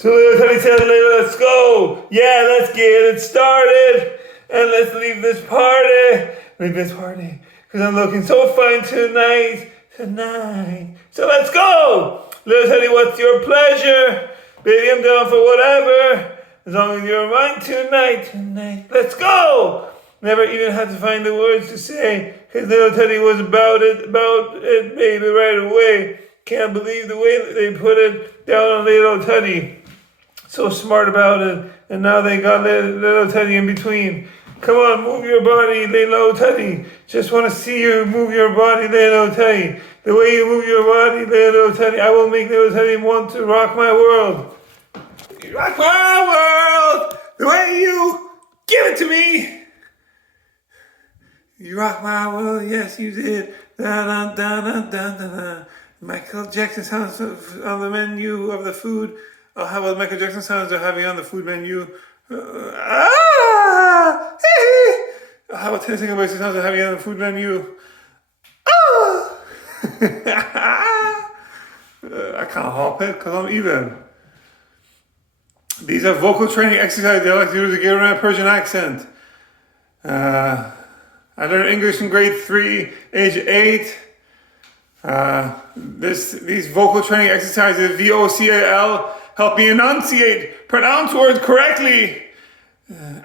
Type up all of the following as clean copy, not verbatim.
So little Teddy said, let's go. Yeah, let's get it started. And let's leave this party. Because I'm looking so fine tonight. So let's go. Little Teddy, what's your pleasure? Baby, I'm down for whatever. As long as you're mine tonight. Let's go. Never even had to find the words to say. Because little Teddy was about it, baby, right away. Can't believe the way that they put it down on little Teddy. So smart about it. And now they got little Teddy in between. Come on, move your body, little Teddy. Just want to see you move your body, little Teddy. The way you move your body, little Teddy, I will make little Teddy want to rock my world. Rock my world the way you give it to me. You rock my world, yes you did. Da da da da da da da. Michael Jackson sounds on the menu of the food. Oh, how about Michael Jackson sounds are having on the food menu? How about 10 second voices sounds are having on the food menu? I can't help it because I'm even. These are vocal training exercises I like to do to get around a Persian accent. I learned English in grade 3, age 8. These vocal training exercises, VOCAL, help me enunciate, pronounce words correctly.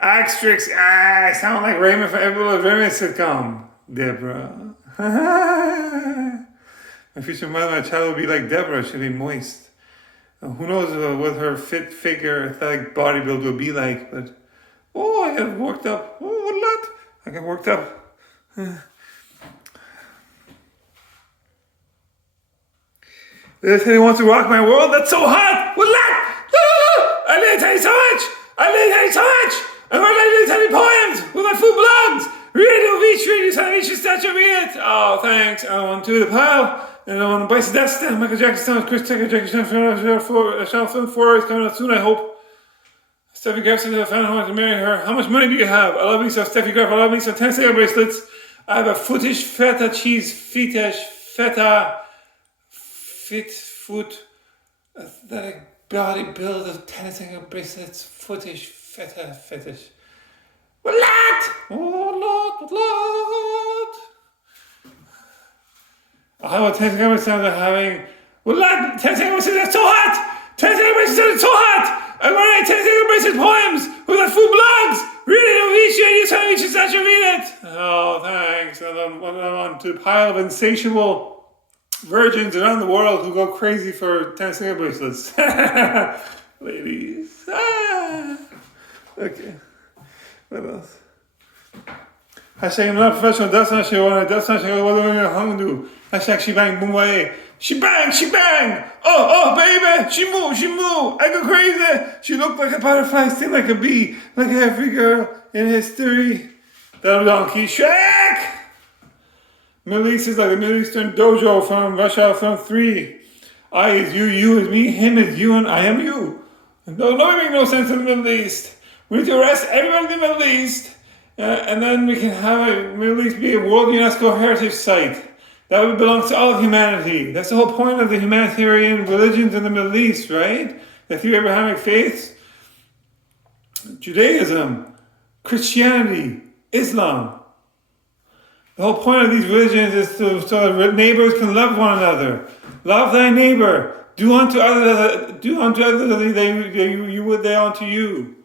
Asterisk, I sound like Raymond from every little Raymond sitcom. Deborah. My future mother, my child will be like Deborah, she'll be moist. Who knows what her fit figure, athletic body build will be like, but I got worked up. Oh, what a lot. I got worked up. Little Teddy wants to rock my world. That's so hot. What a lot. I love Teddy so much. I wrote Little Teddy poems with my food blogs. Radio Beach, Radio Teddy Beach, statue read it. Oh, thanks. I want to the pile. And I want to Bice the Death Stand, Michael Jackson, Chris Tucker, Jackie Chan, Shell Film 4 is coming out soon, I hope. Steffi Graf said I found out to marry her. How much money do you have? I love me some Steffi Graf, I love me some 10 cigar bracelets. I have a footish feta cheese, fit foot, athletic body build of 10 cigar bracelets, footish feta fetish. What lot? What lot? How about 10 cigar bracelets are having? What lot? 10 cigar bracelets, that's so hot! 10 cigar bracelets, it's so hot! I write 10 cigar bracelet poems with my food blogs! Read it on each day, you tell me you should read it! Oh, thanks. And I'm on to a pile of insatiable virgins around the world who go crazy for 10 cigar bracelets. Ladies. Okay. What else? Hashtag I'm not professional, that's not what what do do? Hashtag she bang, boom, she bang! Oh, baby, she move, I go crazy. She looked like a butterfly, sting like a bee, like every girl in history. That donkey, Shrek! Middle East is like the Middle Eastern dojo from Russia from 3. I is you is me, him is you, and I am you. No, it makes no sense in the Middle East. We need to arrest everyone in the Middle East, and then we can have a Middle East be a World UNESCO Heritage Site. That would belong to all of humanity. That's the whole point of the humanitarian religions in the Middle East, right? The 3 Abrahamic faiths. Judaism, Christianity, Islam. The whole point of these religions is so that neighbors can love one another. Love thy neighbor. Do unto others they unto you.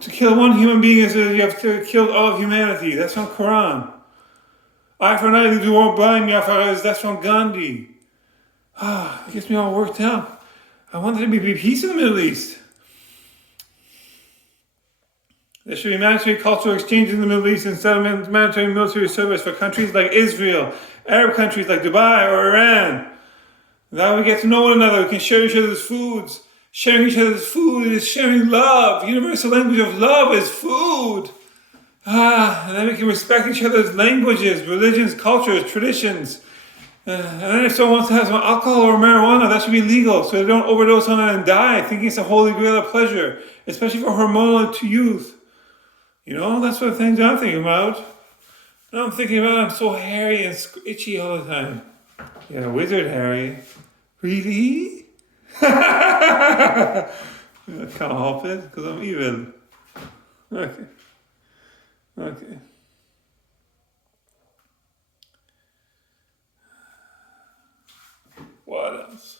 To kill one human being is you have to kill all of humanity. That's from Quran. Eye for an eye, do won't blind me, that's from Gandhi. It gets me all worked up. I want there to be peace in the Middle East. There should be mandatory cultural exchange in the Middle East instead of mandatory military service for countries like Israel, Arab countries like Dubai or Iran. Now we get to know one another, we can share each other's foods. Sharing each other's food is sharing love. Universal language of love is food. And then we can respect each other's languages, religions, cultures, traditions. And then if someone wants to have some alcohol or marijuana, that should be legal so they don't overdose on it and die, thinking it's a holy grail of pleasure, especially for hormonal to youth. You know, that's what things I'm thinking about. And I'm thinking about I'm so hairy and itchy all the time. Yeah, Wizard Harry. Really? I can't help it because I'm evil. Okay. Okay. What else?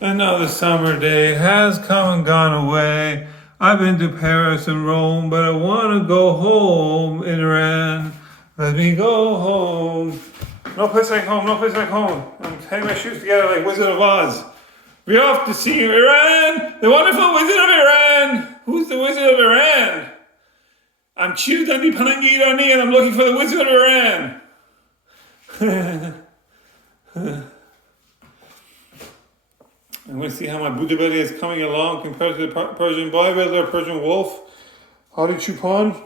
Another summer day has come and gone away. I've been to Paris and Rome, but I want to go home in Iran. Let me go home. No place like home, no place like home. I'm tying my shoes together like Wizard of Oz. We're off to see Iran, the wonderful Wizard of Iran. Who's the Wizard of Iran? I'm Cheetah and I'm looking for the Wizard of Iran. I'm going to see how my Buddha belly is coming along compared to the Persian bodybuilder, Persian wolf. Howdy Chupon.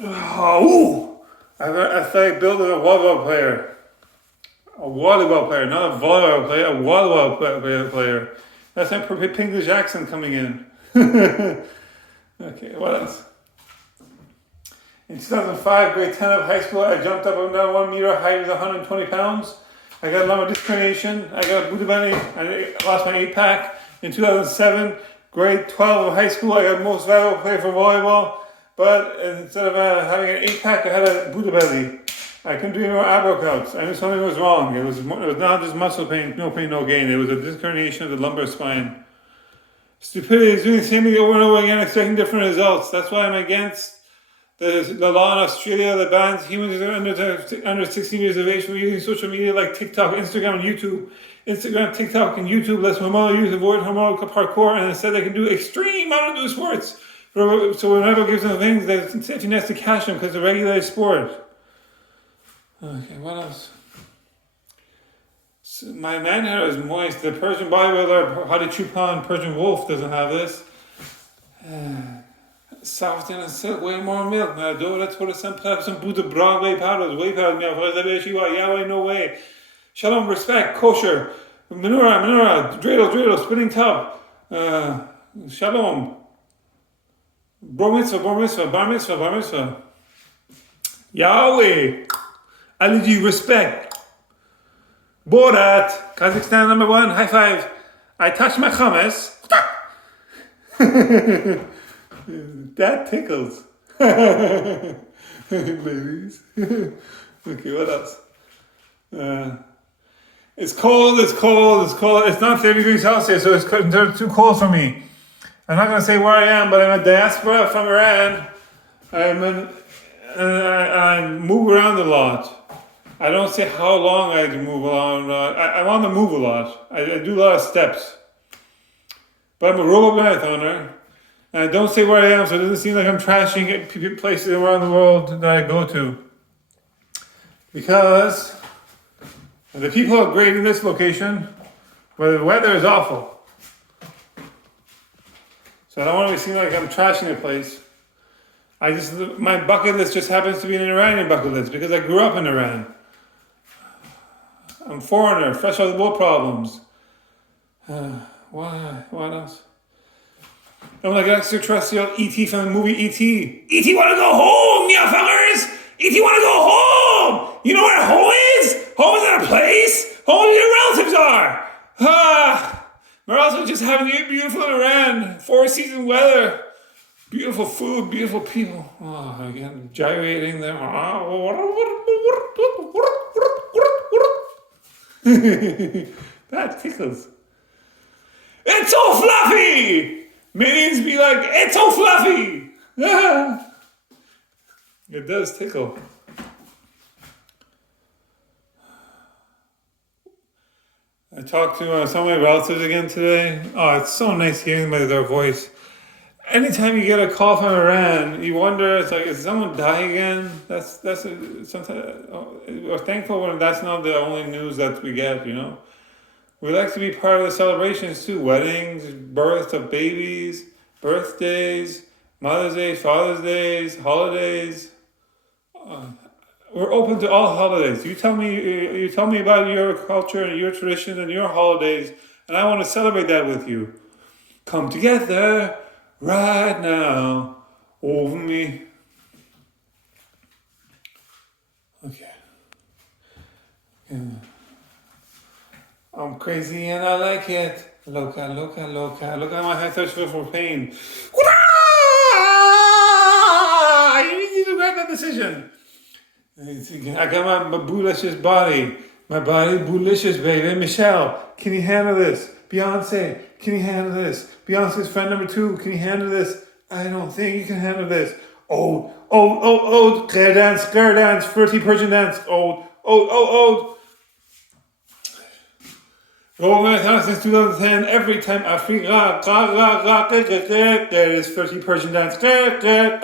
Oh, I thought I built a volleyball player. A volleyball player, not a volleyball player, a volleyball player. That's my Pinglish accent coming in. Okay, what else? In 2005, grade 10 of high school, I jumped up another 1 meter height with 120 pounds. I got a lumbar disc herniation. I got a Buddha belly. I lost my 8-pack. In 2007, grade 12 of high school, I got most valuable player for volleyball. But instead of having an 8-pack, I had a Buddha belly. I couldn't do any more ab workouts. I knew something was wrong. It was not just muscle pain, no gain. It was a disc herniation of the lumbar spine. Stupidity is doing the same thing over and over again, expecting different results. That's why I'm against the law in Australia that bans humans under 16 years of age from using social media like TikTok, Instagram, and YouTube. Instagram, TikTok, and YouTube lets hormonal youth avoid hormonal parkour, and instead they can do extreme outdoor sports. So whenever it gives them things, the safety nets to catch them because it's a regulated sport. Okay, what else? So my man hair is moist. The Persian bodybuilder, Hadi Chupan, Persian wolf doesn't have this. Soft and silk, way more milk. Now, do let's put some Buddha broad whey powders. Whey powders, Yahweh, no way. Shalom, respect, kosher. Menorah, dreidel, spinning tub. Shalom. Bar mitzvah. Yahweh. Allergy, respect. Borat, Kazakhstan #1, high five. I touch my chametz. That tickles. Ladies. Okay, what else? It's cold. It's not 30 degrees Celsius, so it's too cold for me. I'm not going to say where I am, but I'm a diaspora from Iran. I move around a lot. I don't say how long I move around. I want to move a lot. I do a lot of steps. But I'm a robo marathoner. And I don't say where I am, so it doesn't seem like I'm trashing places around the world that I go to. Because the people are great in this location, but the weather is awful. So I don't want to seem like I'm trashing the place. My bucket list just happens to be an Iranian bucket list because I grew up in Iran. I'm a foreigner, fresh out of the boat problems. What else? I'm like an extraterrestrial E.T. from the movie E.T. E.T. want to go home, ya fuckers! E.T. want to go home! You know where home is? Home is not a place! Home is where your relatives are! My relatives just having it beautiful in Iran. 4-season weather. Beautiful food, beautiful people. Oh, again, gyrating there. That tickles. It's so fluffy! Minions be like, it's so fluffy! It does tickle. I talked to some of my relatives again today. Oh, it's so nice hearing their voice. Anytime you get a call from Iran, you wonder, it's like, is someone die again? Sometimes we're thankful when that's not the only news that we get, you know? We like to be part of the celebrations too. Weddings, births of babies, birthdays, Mother's Day, Father's Days, holidays. We're open to all holidays. You tell me about your culture and your tradition and your holidays, and I want to celebrate that with you. Come together right now over me. Okay. I'm crazy and I like it. Loca, loca, loca. Look at my head touch for pain. You need to regret that decision. I got my boolicious body. My body boolicious, baby. Michelle, can you handle this? Beyonce, can you handle this? Beyonce's friend number 2, can you handle this? I don't think you can handle this. Oh, square dance, flirty Persian dance. Oh. Oh, my God, since 2010, every time Africa, there is flirty Persian dance. Africa,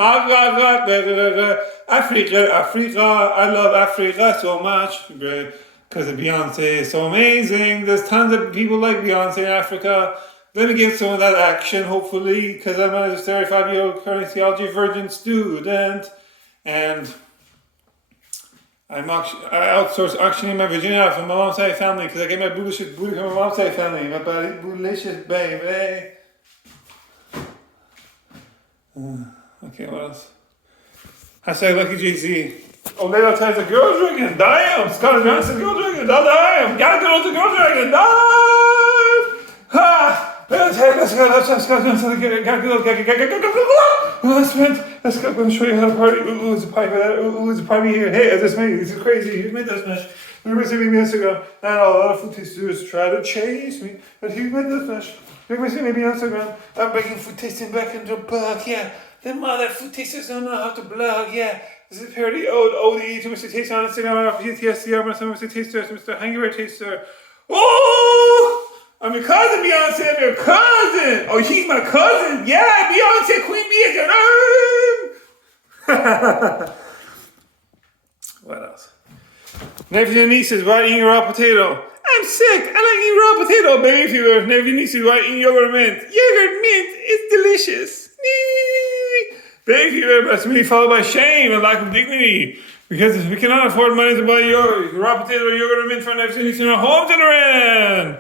I love Africa so much. Because Beyonce is so amazing. There's tons of people like Beyonce in Africa. Let me get some of that action, hopefully, because I'm a 35-year-old current theology virgin student. And I outsource auctioning my virginity from my mom's side family because I get my boolicious booty from my mom's side family. My body boolicious, baby. Okay, what else? Hashtag Lucky Jay-Z. Oh, little times a girl drinking, damn! Scott Johnson, girl drinking, damn! Got girls a girl drinking, damn! Ha! Let's go, Scott Johnson, got girls, let's go, I'm going to show you how to party. Ooh, there's a pipe there. Ooh, there's a party here. Hey, is this me? This is crazy. Who made this mess? Everybody see me minutes ago, and a lot of food tasters try to chase me, but who made this mess? Everybody see me on Instagram. I'm bringing food tasting back into the blog, yeah. The mother food tasters don't know how to blog, yeah. This is a parody ode to Mr. Taster on Instagram, Mr. Taster, Mr. Hungry Taster. Oh! I'm your cousin, Beyonce. I'm your cousin. Oh, she's my cousin. Yeah, Beyonce, Queen Bee is your name. What else? Nephews and nieces, why eating raw potato? I'm sick. I like eating raw potato, baby fever. Nephews and nieces, why eating yogurt mint? Yogurt mint is delicious. Baby fever, that's me followed by shame and lack of dignity. Because we cannot afford money to buy yogurt, raw potato or yogurt or mint for nephews and nieces in our homes in Iran.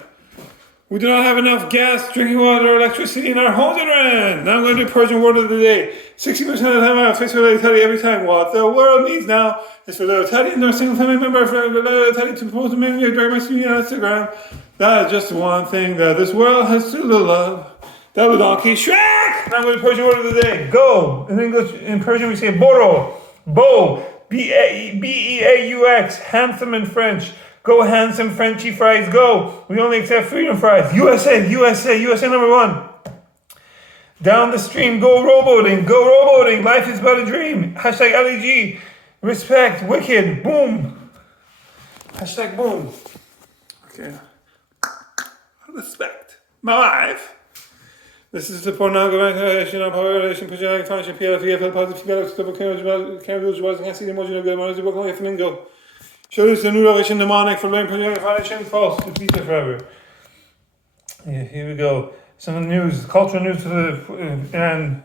We do not have enough gas, drinking water, or electricity in our homes in Iran. Now I'm going to do Persian word of the day. 60% of the time I face for Little Teddy every time. What the world needs now is for Little Teddy and their single family member for Little Teddy to post a menu during my studio on Instagram. That is just one thing that this world has to love. That was Donkey Shrek! Now I'm going to Persian word of the day. Go. In English, in Persian we say boro. Bo. B-E-A-U-X. Handsome in French. Go handsome Frenchy fries, go. We only accept freedom fries. USA number 1. Down the stream, go rowboating. Life is but a dream. Hashtag LEG. Respect, wicked, boom. Hashtag boom. Okay. Respect. My life. This is the pornography, power relation, project function, PLF, positive, can't see the emoji, no good, flamingo. Show this the new revelation demonic for learning project foundation, false, to pizza forever. Yeah, here we go. Some news, cultural news to the Iran,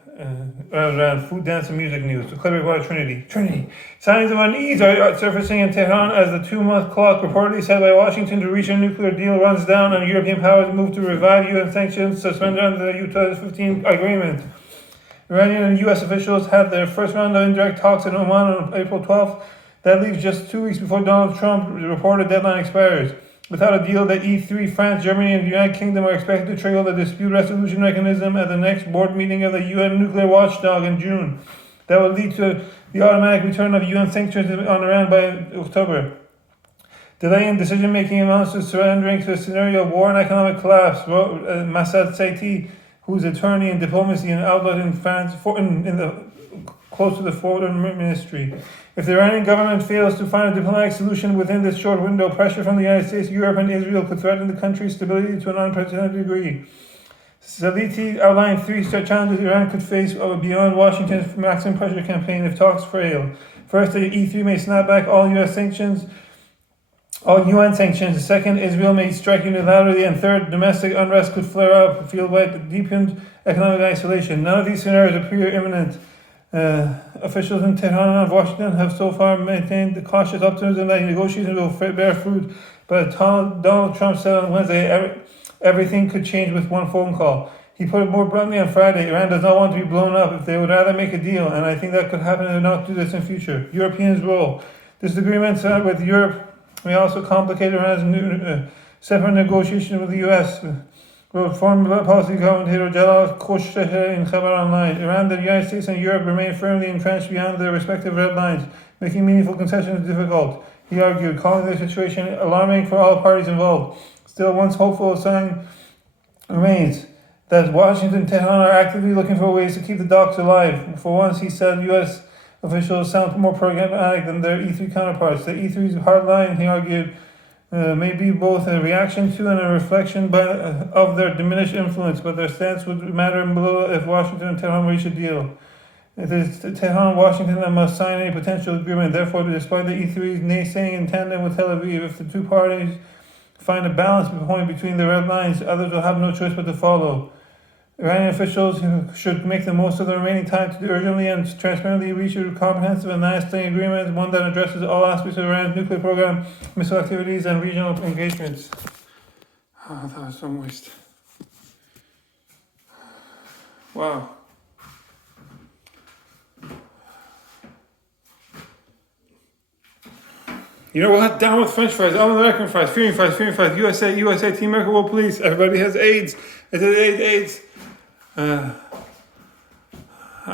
food, dance, and music news. To clarify Trinity. Signs of unease are surfacing in Tehran as the 2-month clock reportedly set by Washington to reach a nuclear deal runs down and European powers move to revive UN sanctions suspended under the 2015 agreement. Iranian and U.S. officials had their first round of indirect talks in Oman on April 12th. That leaves just 2 weeks before Donald Trump's reported deadline expires. Without a deal, the E3, France, Germany, and the United Kingdom are expected to trigger the dispute resolution mechanism at the next board meeting of the UN nuclear watchdog in June. That will lead to the automatic return of UN sanctions on Iran by October. Delaying decision-making amounts to surrendering to a scenario of war and economic collapse, wrote Massad Saiti, who's attorney in diplomacy and outlet in France, close to the foreign ministry. If the Iranian government fails to find a diplomatic solution within this short window, pressure from the United States, Europe, and Israel could threaten the country's stability to an unprecedented degree. Saliti outlined 3 challenges Iran could face beyond Washington's maximum pressure campaign if talks fail. First, the E3 may snap back all UN sanctions. The second, Israel may strike unilaterally. And third, domestic unrest could flare up, fueled by deepened economic isolation. None of these scenarios appear imminent. Officials in Tehran and Washington have so far maintained the cautious optimism that negotiations will bear fruit, but Donald Trump said on Wednesday everything could change with one phone call. He put it more bluntly on Friday, Iran does not want to be blown up if they would rather make a deal, and I think that could happen and not do this in future. Europeans' role. This agreement with Europe may also complicate Iran's new separate negotiation with the U.S. wrote former policy commentator Jalal Khashoggi in Khabar Online. Iran, the United States, and Europe remain firmly entrenched behind their respective red lines, making meaningful concessions difficult. He argued, calling the situation alarming for all parties involved. Still, once hopeful sign remains that Washington and Tehran are actively looking for ways to keep the talks alive. For once, he said, U.S. officials sound more pragmatic than their E3 counterparts. The E3's hard line, he argued, may be both a reaction to and a reflection of their diminished influence, but their stance would matter below if Washington and Tehran reach a deal. It is Tehran and Washington that must sign any potential agreement. Therefore, despite the E3's naysaying in tandem with Tel Aviv, if the two parties find a balance point between the red lines, others will have no choice but to follow. Iranian officials should make the most of the remaining time to urgently and transparently reach a comprehensive and lasting agreement, one that addresses all aspects of Iran's nuclear program, missile activities, and regional engagements. Oh, that was so moist. Wow. You know what? Down with French fries, all American fries, fearing fries, USA, Team America, World Police. Everybody has AIDS. It says AIDS. I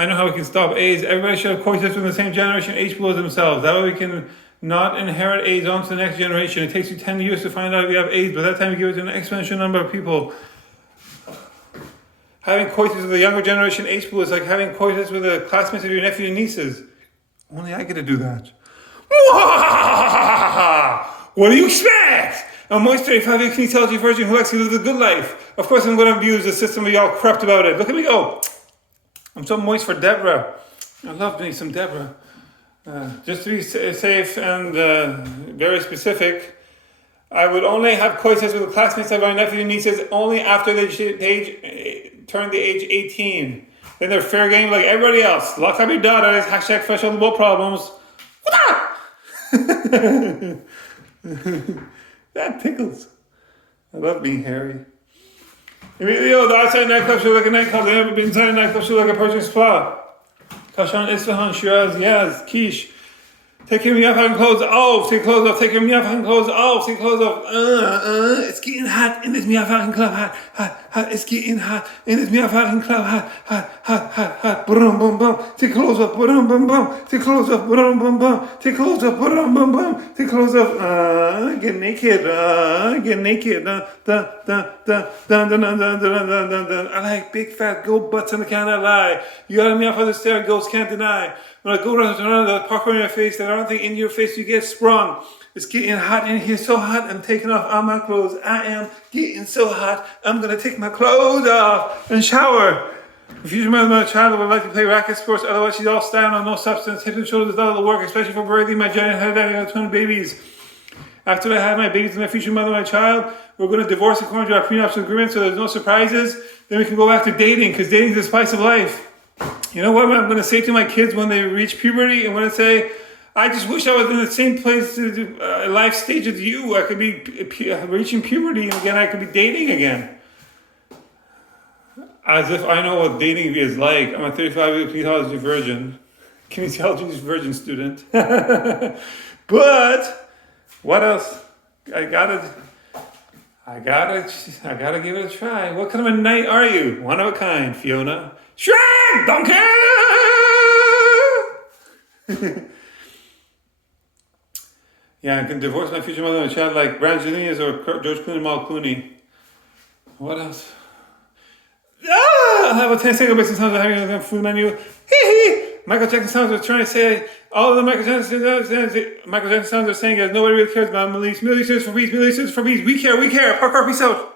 know how we can stop AIDS. Everybody should have coexist with the same generation H below themselves. That way we can not inherit AIDS onto the next generation. It takes you 10 years to find out if you have AIDS. By that time, you give it to an exponential number of people. Having coexist with the younger generation H below is like having coexist with the classmates of your nephew and nieces. Only I get to do that. What do you expect? A moist 35-year kinesiology virgin who likes to live the good life. Of course I'm going to abuse the system of y'all crept about it. Look at me go. I'm so moist for Deborah. I love me some Deborah. Just to be safe and very specific, I would only have coexist with the classmates of my nephew and nieces only after they turn the age 18. Then they're fair game like everybody else. Lock up your daughters, hashtag fresh on the boat problems. That tickles. I love being hairy. Immediately, the outside nightclub should look like a nightclub. The inside nightclub should look like a Persian spa. Kashan, Isfahan, Shiraz, Yaz, Quiche. Take your miyafan clothes off. Take clothes off. Take your miyafan clothes off. Take clothes off. It's getting hot in this miyafan club. Hot. It's getting hot in this miyafan club. Hot. Boom, boom, boom. Take clothes off. Boom, boom, boom. Take clothes off. Boom, boom, boom. Take clothes off. Boom, boom, boom. Take clothes off. Get naked. Get naked. I like big fat goat butts and I cannot lie. You got me off of the stair, ghosts can't deny. When I go around the popcorn in your face, that I don't think in your face you get sprung. It's getting hot in here, so hot, I'm taking off all my clothes. I am getting so hot, I'm going to take my clothes off and shower. If you remember my child would like to play racket sports, otherwise she's all style on no substance. Hips and shoulders is all the work, especially for birthing my giant head having 20 babies. After I had my babies and my future mother and my child, we're going to divorce according to our prenuptial agreement so there's no surprises. Then we can go back to dating, because dating is the spice of life. You know what I'm going to say to my kids when they reach puberty? I'm going to say, I just wish I was in the same place, life stage as you. I could be reaching puberty and again I could be dating again. As if I know what dating is like. I'm a 35-year kinesiology virgin student. But what else? I gotta give it a try. What kind of a knight are you? One of a kind, Fiona. Shrek! Donkey! Yeah, I can divorce my future mother and child like Brangelina's or George Clooney, Mal Clooney. What else? I have a 10-second basis sounds of having a food menu. Michael Jackson sounds are trying to say, all of the Michael Jackson sounds are saying that nobody really cares about Middle East. Middle East is for peace. We care. Parkour, peace out.